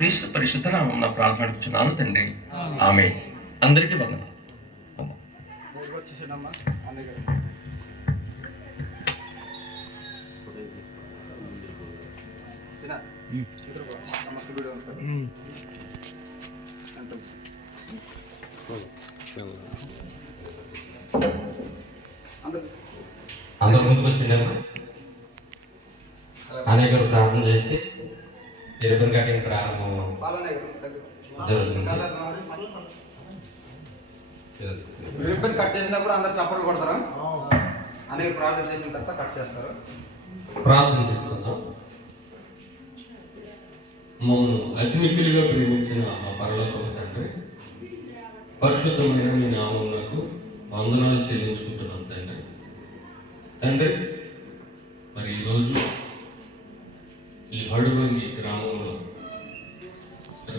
క్రీస్తు పరిశుద్ధ నామం ప్రార్థించున్నాను తండ్రి. ఆమె. అందరికీ వందన అందరు ముందుకు వచ్చిందమ్మా అనేక ప్రార్థన చేసి రిబ్బన్ కటింగ్ ప్రారంభం. రిబ్బన్ కట్ చేసినప్పుడు అందరు చప్పట్లు కొడతారా? అనేక ప్రార్థన చేసిన తర్వాత కట్ చేస్తారు. ప్రార్థన చేసుకుందాం. మమ్మల్ని అతి మిక్కిలిగా ప్రేమించిన ఆ పరలోక తండ్రి పరిశుద్ధమైన మీ నామమునకు వందనాలు చెల్లించుకుంటున్నాం తండ్రి. తండ్రి మరి ఈరోజు ఈ హడుబంగి గ్రామంలో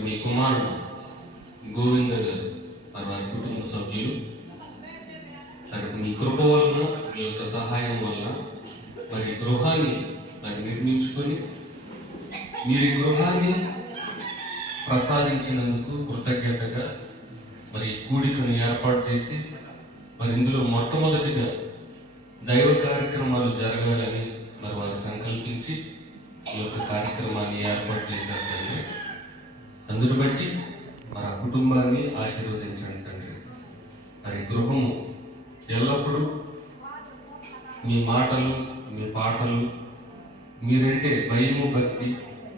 మీ కుమారుడు గోవింద గారు మరి వారి కుటుంబ సభ్యులు. మరి మీ కృప వలన మీ యొక్క సహాయం వలన మరి గృహాన్ని మరి నిర్మించుకొని మీరు గృహాన్ని ప్రసాదించినందుకు కృతజ్ఞతగా మరి కూడికను ఏర్పాటు చేసి మరి ఇందులో మొట్టమొదటిగా దైవ కార్యక్రమాలు జరగాలని మరి వారు సంకల్పించి ఈ యొక్క కార్యక్రమాన్ని ఏర్పాటు చేశారు తండ్రి అందును బట్టి మన కుటుంబాన్ని ఆశీర్వదించండి తండ్రి. మరి గృహము ఎల్లప్పుడూ మీ మాటలు మీ పాటలు మీరంటే భయము భక్తి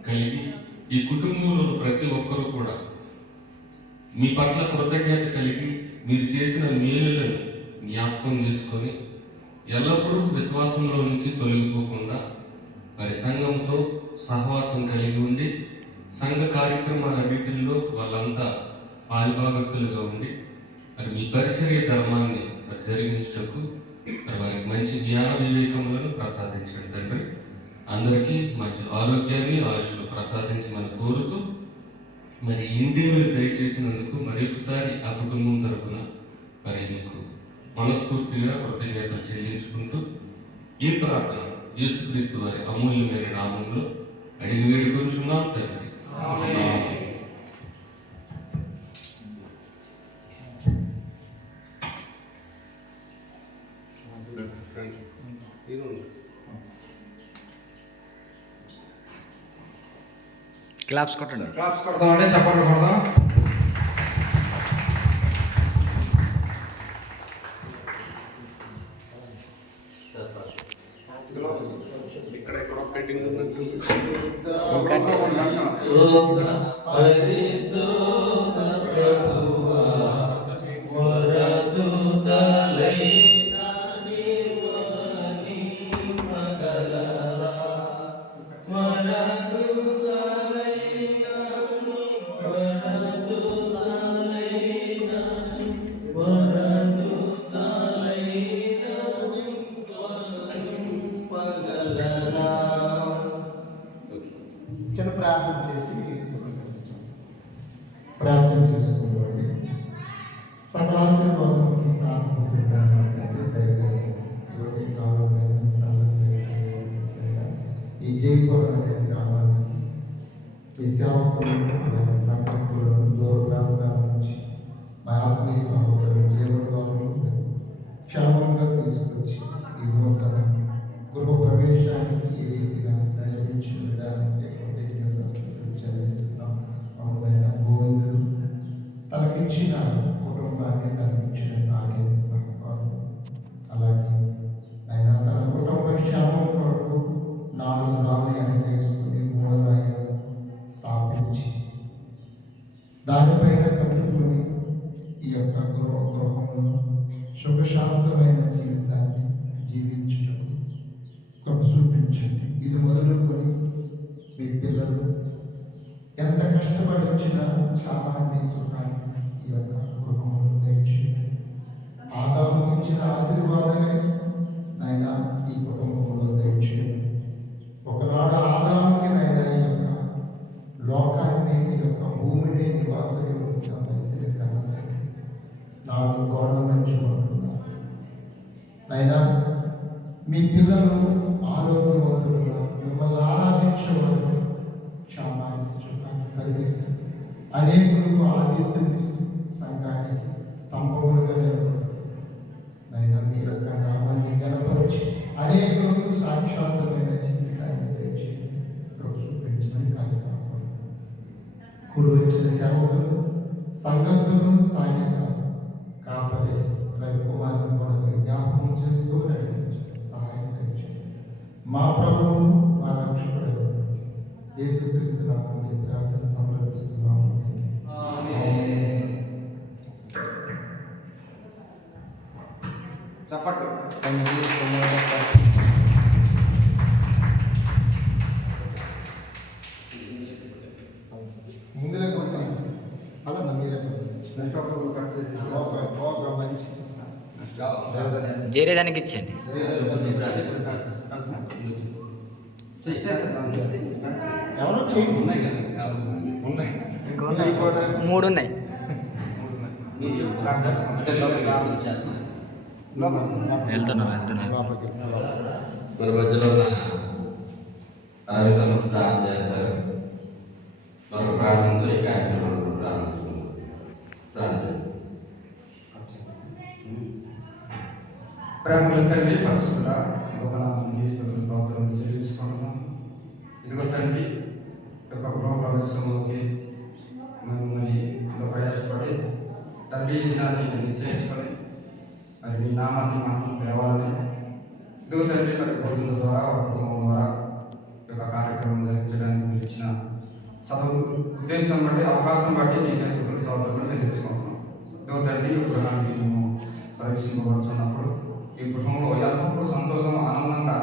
కలిగి ఈ కుటుంబంలో ప్రతి ఒక్కరూ కూడా మీ పట్ల కృతజ్ఞత కలిగి మీరు చేసిన మేలులను జ్ఞాపకం చేసుకొని ఎల్లప్పుడూ విశ్వాసంలో నుంచి తొలగిపోకుండా మరి సంఘంతో సహవాసం కలిగి ఉండి సంఘ కార్యక్రమాలన్నింటిలో వాళ్ళంతా పారిభాగస్తులుగా ఉండి మరి మీ పరిచర్య ధర్మాన్ని మరి జరిగించుటకు మరి వారికి మంచి జ్ఞాన వివేకములను ప్రసాదించండి తండ్రి. అందరికీ మంచి ఆరోగ్యాన్ని ఆయుష్ను ప్రసాదించమని కోరుతూ మరి ఇంటి మీరు దయచేసినందుకు మరి ఒకసారి ఆ కుటుంబం తరపున మరి మీకు మనస్ఫూర్తిగా కృతజ్ఞతలు చెల్లించుకుంటూ ఈ ప్రార్థన యేసుక్రీస్తు వారి అమూల్యమైన నామంలో అడిగి వేడుకొంచున్నాం తండ్రి. క్లాప్స్ కొట్టండి. క్లాప్స్ కొడదాం అంటే చప్పట్లు కొడదాం. ఈ అనే గ్రామానికి విశాఖపట్నం సేవకులను అలాగే సంఘస్థులను దూర ప్రాంతాల నుంచి మా ఆత్మీయ సహోదరులు జీవన క్షేమంగా తీసుకొచ్చి ఈ నూతన గృహ ప్రవేశానికి ఏ రీతిగా నడిపించిన విధానానికి కష్టపడి వచ్చినా క్షామాన్ని సుఖాన్ని ఈ యొక్క గృహంలో దయచేయండి ఆదాము ఇచ్చిన ఆశీర్వాదమే నాయన ఈ కుటుంబంలో దయచేయండి ఒకనాడు ఆదాముకి నాయన ఈ యొక్క లోకాన్ని ఈ యొక్క భూమిని నివాసంగా తెలిసిన కన్నా నాకు గవర్నమెంట్ అయినా మీ పిల్లలు ఆరోగ్యవంతులుగా మిమ్మల్ని ఆరాధించేవారు అనేకులకు ఆదిత్యమిస్తూ సంఘానికి స్తంభములుగా నిలబడుతుంది. నైనా మీ యొక్క నామాన్ని గనపరిచి అనేకులకు సాక్షాత్మైన జీవితాన్ని దయచేయండి చూపించమని కాసుకోవాలి కుడి వచ్చిన సేవకులు సంఘస్థులను స్థానిక కాపరి రవికుమార్ని కూడా మీరు జ్ఞాపకం చేస్తూ నడిపించండి సహాయం దయచేయండి మా ప్రభువును మా రక్షకుడు యేసుక్రీస్తు నామని ప్రార్థన సమర్పిస్తున్నాము. చప్పట్లు. తొమ్మిది తొమ్మిది పది. ముందులే కొట్టాను అదన్న మీరే నెక్స్ట్ ఒకరు కట్ చేసి ఒక ఒక మంచి. జేరేదానికి ఇచ్చేయండి చేసేద్దాం. ఎవరో చేయండి ఉన్నాయి కదా? ఉన్నాయి మీరు కూడా మూడు ఉన్నాయి. వెళ్తున్నాం వెళ్తున్నాం మరి మధ్యలో ప్రారంభం చేస్తారు మరొక ప్రారంభంతో ఈ కార్యక్రమం ప్రారంభిస్తున్నాం ప్రారంభం ప్రేమల తండ్రి పరిశుద్ధ గొప్పనామం స్తోత్రం చెల్లించుకుంటున్నాం ఇదిగో తండ్రి యొక్క గృహ ప్రవేశంలోకి మేము మరి ఎంతో ప్రయాసపడి తండ్రి ఈ దినాన్ని నిశ్చయించుకొని మరి మీ నామాన్ని మాకు తేవాలని ఇదిగో తండ్రి మరి గోవింద ద్వారా ఒక ద్వారా ఈ యొక్క కార్యక్రమం జరిపించడానికి మీరు ఇచ్చిన చదువు ఉద్దేశం బట్టి అవకాశం బట్టి మీకే స్థుతులు స్తోత్రం చెల్లించుకుంటున్నాం. ఇదిగో తండ్రి ఈ గృహాన్ని మేము ప్రవేశింపబడుతున్నప్పుడు ఈ గృహంలో ఎల్లప్పుడూ సంతోషం ఆనందంగా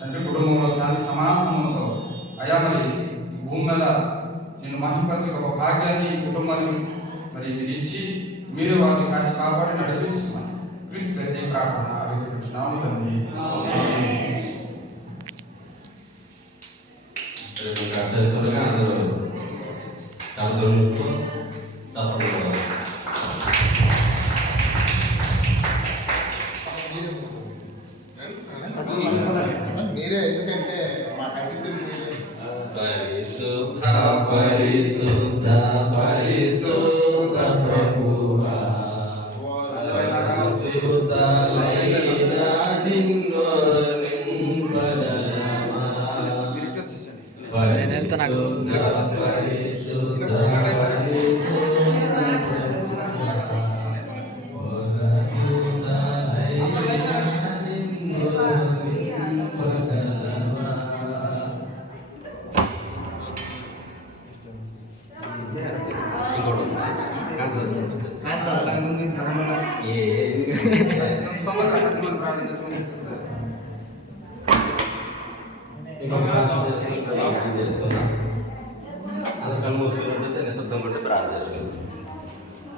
తండ్రి కుటుంబంలో శాంతి సమాధానంతో అయా మరి భూమి మీద నిన్ను మహింపరిచే ఒక భాగ్యాన్ని కుటుంబాన్ని మరి మీరు ఇచ్చి మీరు వారిని కాచి కాపాడి నడిపించమని క్రీస్తు గారి ప్రార్థన అడిగినాము తండ్రి రేపు చేస్తుండగా అందరూ కబుర్లు నింపుతూ చప్పట్లు కొడదాం. మీరే ఎందుకంటే మా అతిథులు మీరే పరిశుద్ధ పరిశుద్ధ పరిశుద్ధ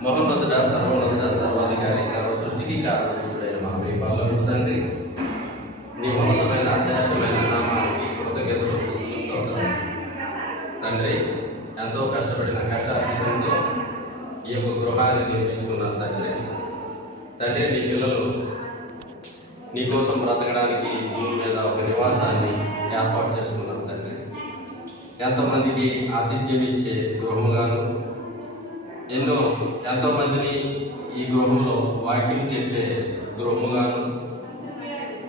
మహోన్నతుడ సర్వోన్నతుడ సర్వాధికారి సర్వ సృష్టికి కారణభూతుడైన మా శ్రీపాలకు తండ్రి. నీ ఉన్నతమైన శ్రేష్టమైన నామానికి కృతజ్ఞతలు చూపిస్తుంటాం తండ్రి ఎంతో కష్టపడిన కష్టార్జితంతో ఈ యొక్క గృహాన్ని నిర్మించుకున్నాను తండ్రి. తండ్రి నీ పిల్లలు నీ కోసం బ్రతకడానికి భూమి మీద ఒక నివాసాన్ని ఏర్పాటు చేసుకున్నాను తండ్రి. ఎంతోమందికి ఆతిథ్యం ఇచ్చే గృహముగాను ఎన్నో ఎంతోమందిని ఈ గృహంలో వాక్యం చెప్పే గృహముగాను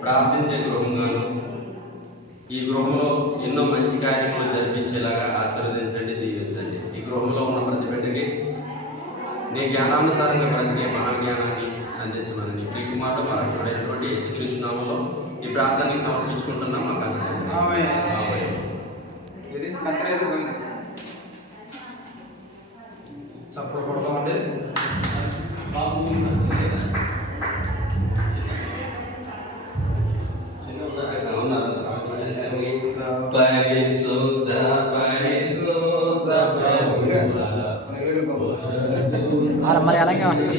ప్రార్థించే గృహంగాను ఈ గృహంలో ఎన్నో మంచి కార్యక్రమాలు జరిపించేలాగా ఆశీర్వదించండి దీవించండి. ఈ గృహంలో ఉన్న ప్రతి బిడ్డకి నీ జ్ఞానానుసారంగా బ్రతికే మహాజ్ఞానాన్ని అందించమని నీ ప్రియకుమారుడు మా రక్షుడైనటువంటి యేసుక్రీస్తు నామంలో ఈ ప్రార్థనకి సమర్పించుకుంటున్నాం. మాకు అనుగ్రహించండి. చప్పుడు కొడతామండి పరిశుద్ధ పరిశుద్ధ మరి అలాగే వస్తుంది.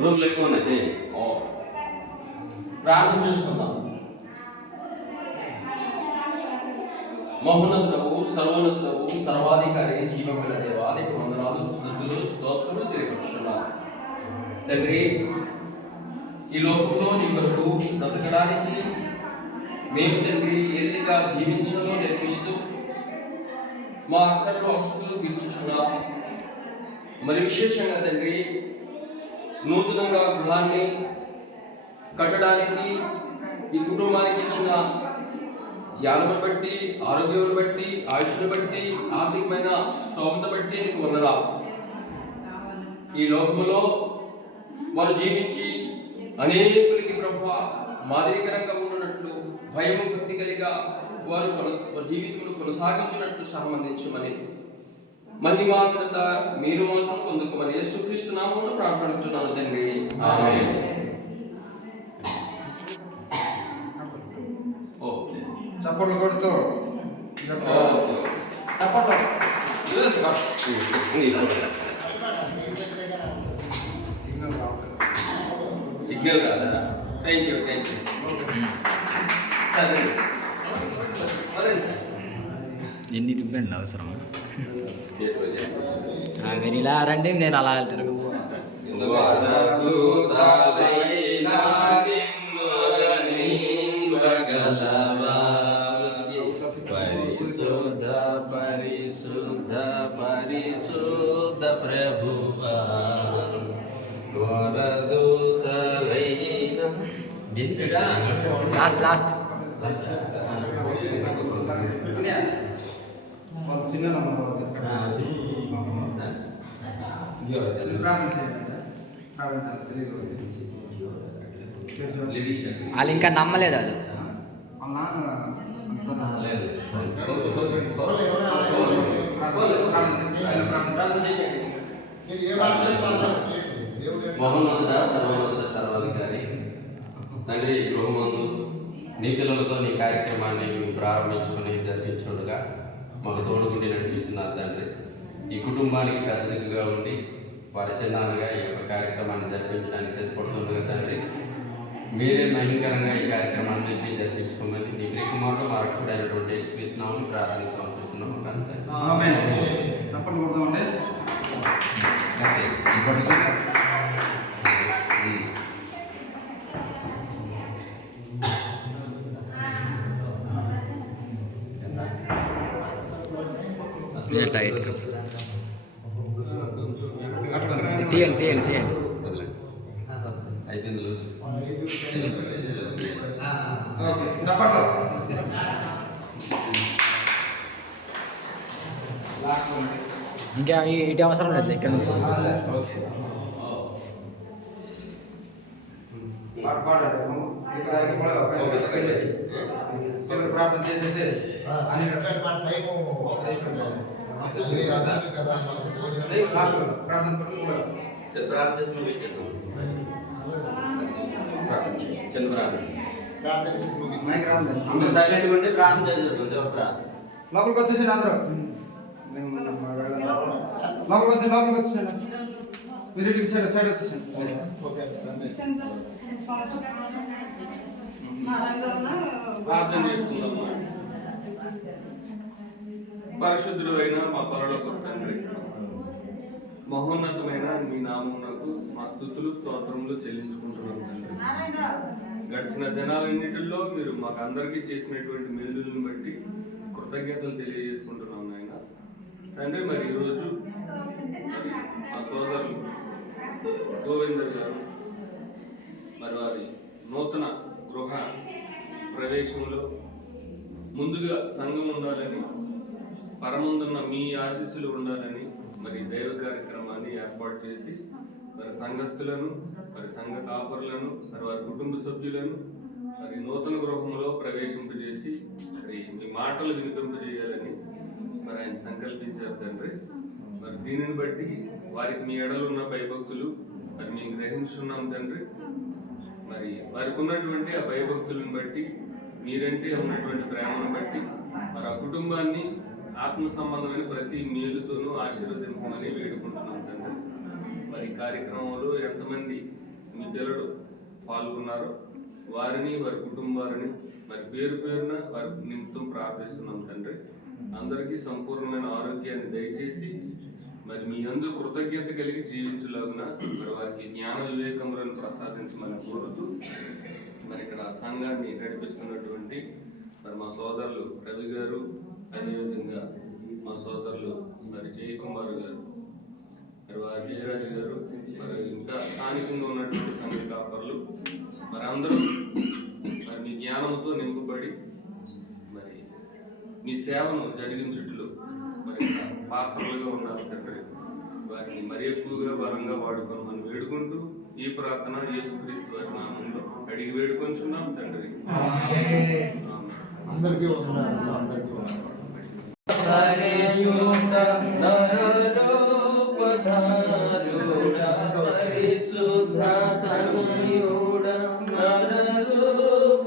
రూమ్లు ఎక్కువ ఉన్నాయి చేయండి ప్రార్థన చేసుకుందాం. మహోన్నతుడవు సర్వోన్నతుడవు సర్వాధికారి జీవగల దేవాలయ వందనాలు స్థుతులు స్తోత్రులు తిరిగి తండ్రి ఈ లోకంలో నీ కొరకు బ్రతకడానికి మేము తండ్రి ఏ విధంగా జీవించాలో నేర్పిస్తూ మా అక్కలు అవసరాలు తీర్చుచున్నాం. మరి విశేషంగా తండ్రి నూతనంగా గృహాన్ని కట్టడానికి ఈ కుటుంబానికి ఇచ్చిన యాలను బట్టి ఆరోగ్యం బట్టి ఆయుష్ను బట్టి ఆర్థికమైన స్తోమత బట్టి నీకు వందరా ఈ లోకంలో వారు జీవించి అనేకులకి ప్రభు మాదిరికరంగా ఉన్నట్లు భయం భక్తి కలిగా వారు కొనస జీవితంలో కొనసాగించినట్లు సంబంధించమని మహిమ ఘనత మీరు మాత్రం పొందుకోమని యేసుక్రీస్తు నామమున ప్రార్థించున్నాను తండ్రి. ఓకే. చప్పట్లు కొడుతూ. చప్పట్లు. సిగ్నల్ కాదా థ్యాంక్ యూ థ్యాంక్ యూ సరే ఎన్ని రిబ్బన్లు అవసరం. మీరు ఇలా రండి నేను అలా వెళ్తాను లాస్ట్ లాస్ట్. వాళ్ళు చిన్న ఇంకా నమ్మలేదు అది వాళ్ళ మహోన్నత సర్వోన్నత సర్వాధికారి. తండ్రి గృహమందు నీ పిల్లలతో నీ కార్యక్రమాన్ని ప్రారంభించుకుని జరిపించుండగా మాకు తోడుగుండి నడిపిస్తున్నారు తండ్రి. ఈ కుటుంబానికి పెద్దదిగా ఉండి వారి చిన్నాన్నగా ఈ యొక్క కార్యక్రమాన్ని జరిపించడానికి సిద్ధపడుతుండగా తండ్రి మీరే భయంకరంగా ఈ కార్యక్రమాన్ని జరిపించుకోమని నీ ప్రియకుమారుడు మా రక్షుడైనటువంటి యేసుక్రీస్తునామని ప్రార్థన సమర్పిస్తున్నాము ఆమేన్. చప్పట్లు టైట్ తీయండి తీయండి తీయండి. ఇంకా ఇటు అవసరం లేదు ఇక్కడ నుంచి. ఇక్కడ ప్రార్థన చేసేసి అన్ని మా టైము అయిపోయింది. అసలు ఇది అన్నది కదా మనకు భోజనం ఏయ్, లాస్ట్ ప్రార్థన పట్టుకుని కూడా. ప్రార్థన చేసి ముగించేద్దాం చిన్న ప్రార్థన ప్రార్థన చేసి ముగించి మైక్ రాదు అందరూ సైలెంట్గా ఉండి ప్రార్థన చేసేద్దాం చివరి ప్రార్థన లోపలికి వచ్చేసి అందరూ మేము మనం వెళ్ళాలి. లోపలికి వచ్చి లోపలికి వచ్చేసాడు మీరు ఇటుకి సైడ్ సైడ్ వచ్చేసాడు ప్రార్థన చేసుకుందామా పరిశుద్ధుడు అయిన మా పరలోక తండ్రి. మహోన్నతమైన మీ నామమునకు మా స్థుతులు స్తోత్రములు చెల్లించుకుంటున్నాం తండ్రి. గడిచిన దినాలన్నిటిలో మీరు మాకు అందరికీ చేసినటువంటి మేలులను బట్టి కృతజ్ఞతలు తెలియజేసుకుంటున్నాం నాయన. తండ్రి మరి ఈరోజు మా సోదరులు గోవిందర్ గారు మరి వారి నూతన గృహ ప్రవేశంలో ముందుగా సంఘం ఉండాలని పరముందున్న మీ ఆశీస్సులు ఉండాలని మరి దైవ కార్యక్రమాన్ని ఏర్పాటు చేసి మరి సంఘస్థులను మరి సంఘ కాపరులను మరి వారి కుటుంబ సభ్యులను మరి నూతన గృహంలో ప్రవేశింపజేసి మరి మీ మాటలు వినిపింపజేయాలని మరి ఆయన సంకల్పించారు తండ్రి. మరి దీనిని బట్టి వారికి మీ ఎడలున్న భయభక్తులు మరి మేము గ్రహించున్నాం తండ్రి. మరి వారికి ఉన్నటువంటి ఆ భయభక్తులను బట్టి మీరంటే ఉన్నటువంటి ప్రేమను బట్టి మరి ఆ కుటుంబాన్ని ఆత్మ సంబంధమైన ప్రతి మేలుతోనూ ఆశీర్వదింపమని వేడుకుంటున్నాం తండ్రి. మరి కార్యక్రమంలో ఎంతమంది మీ పిల్లలు పాల్గొన్నారో వారిని వారి కుటుంబాలని మరి పేరు పేరున వారి నిమిత్తం ప్రార్థిస్తున్నాం తండ్రి. అందరికీ సంపూర్ణమైన ఆరోగ్యాన్ని దయచేసి మరి మీ అందరూ కృతజ్ఞత కలిగి జీవించలాగున మరి వారికి జ్ఞాన వివేకములను ప్రసాదించమని కోరుతూ మరి ఇక్కడ సంఘాన్ని నడిపిస్తున్నటువంటి మరి మా సోదరులు రవి గారు అదేవిధంగా మా సోదరులు మరి జయకుమార్ గారు మరి వారి జయరాజు గారు మరి ఇంకా స్థానికంగా ఉన్నటువంటి సంఘ కాపర్లు మరి అందరూ మరి మీ జ్ఞానంతో నింపబడి మరి మీ సేవను జరిగించుట్లు మరి పాత్రలుగా ఉన్నారు తండ్రి. వారిని మరి ఎక్కువగా బలంగా వాడుకొని మనం వేడుకుంటూ ఈ ప్రార్థన యేసుక్రీస్తు వారి నామంలో అడిగి వేడుకొంచున్నాం తండ్రి. అందరికీ వందనాలు అందరికీ పరిశుద్ధ నరరూపధారుడ పరిశుద్ధ తనయుడ నరరూపధారుడ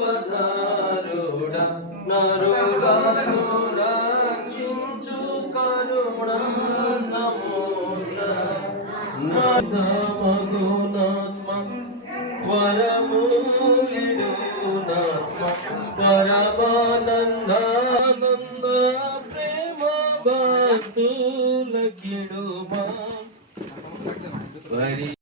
నరులను రక్షించు కరుణ సముద్ర నామగుణాత్మ వరములిడునాత్మ పరమానందానంద ప్రేమ భక్తులకిడుమా